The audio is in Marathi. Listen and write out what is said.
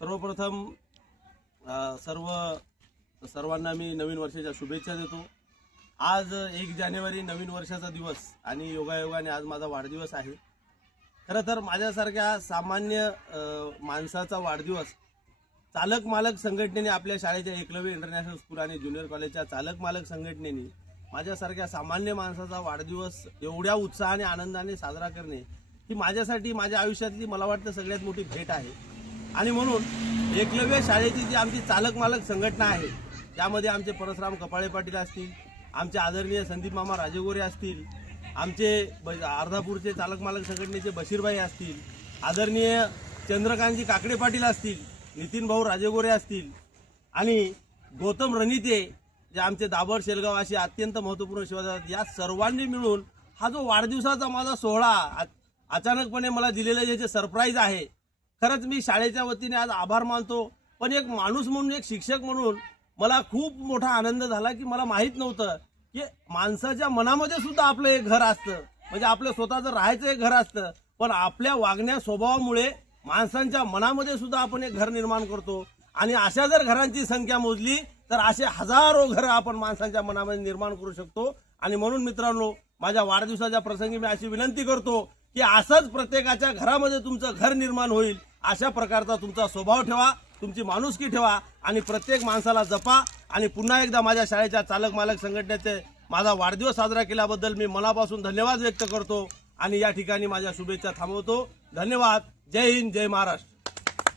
सर्वप्रथम सर्वांना मी नवीन वर्षाच्या शुभेच्छा देतो। आज 1 जानेवारी नवीन वर्षाचा दिवस आणि योगायोगाने आज माझा वाढदिवस आहे। खरं तर माझ्यासारख्या सामान्य माणसाचा वाढदिवस चालक मालक संघटनेने आपल्या शाळेच्या एकलव्य इंटरनॅशनल स्कूल आणि ज्युनियर कॉलेजच्या चालक मालक संघटनेने माझ्यासारख्या सामान्य माणसाचा वाढदिवस एवढ्या उत्साहाने आनंदाने साजरा करणे ही माझ्यासाठी माझ्या आयुष्यातली मला वाटतं सगळ्यात मोठी भेट आहे। आणि म्हणून एकलव्य शाळेची जी आमची चालक मालक संघटना आहे त्यामध्ये आमचे परसराम कपाळे पाटील असतील, आमचे आदरणीय संदीप मामा राजेगोरे असतील, आमचे अर्धापूरचे चालक मालक संघटनेचे बशीरभाई असतील, आदरणीय चंद्रकांतजी काकडे पाटील असतील, नितीन भाऊ राजेगोरे असतील आणि गौतम रणिते जे आमचे दाभर शेलगाव अशी अत्यंत महत्त्वपूर्ण सेवा, या सर्वांनी मिळून हा जो वाढदिवसाचा माझा सोहळा अचानकपणे मला दिलेलं जे सरप्राईज आहे, खरंच मी शाळेच्या वतीने आज आभार मानतो। पण एक माणूस म्हणून, एक शिक्षक म्हणून मला खूप मोठा आनंद झाला की मला माहीत नव्हतं की माणसाच्या मनामध्ये सुद्धा आपलं एक घर असतं, म्हणजे आपलं स्वतःचं राहायचं एक घर असतं, पण आपल्या वागण्या स्वभावामुळे माणसांच्या मनामध्ये सुद्धा आपण एक घर निर्माण करतो। आणि अशा जर घरांची संख्या मोजली तर असे हजारो घरं आपण माणसांच्या मनामध्ये निर्माण करू शकतो। आणि म्हणून मित्रांनो, माझ्या वाढदिवसाच्या प्रसंगी मी अशी विनंती करतो की असंच प्रत्येकाच्या घरामध्ये तुमचं घर निर्माण होईल, अशा प्रकारचा तुमचा स्वभाव ठेवा, तुमची माणुसकी ठेवा आणि प्रत्येक माणसाला जपा। आणि पुन्हा एकदा माझ्या शाळेच्या चालक मालक संघटनेचे माझा वाढदिवस साजरा केल्याबद्दल मी मनापासून धन्यवाद व्यक्त करतो आणि या ठिकाणी माझ्या शुभेच्छा थांबवतो। धन्यवाद। जय हिंद, जय महाराष्ट्र।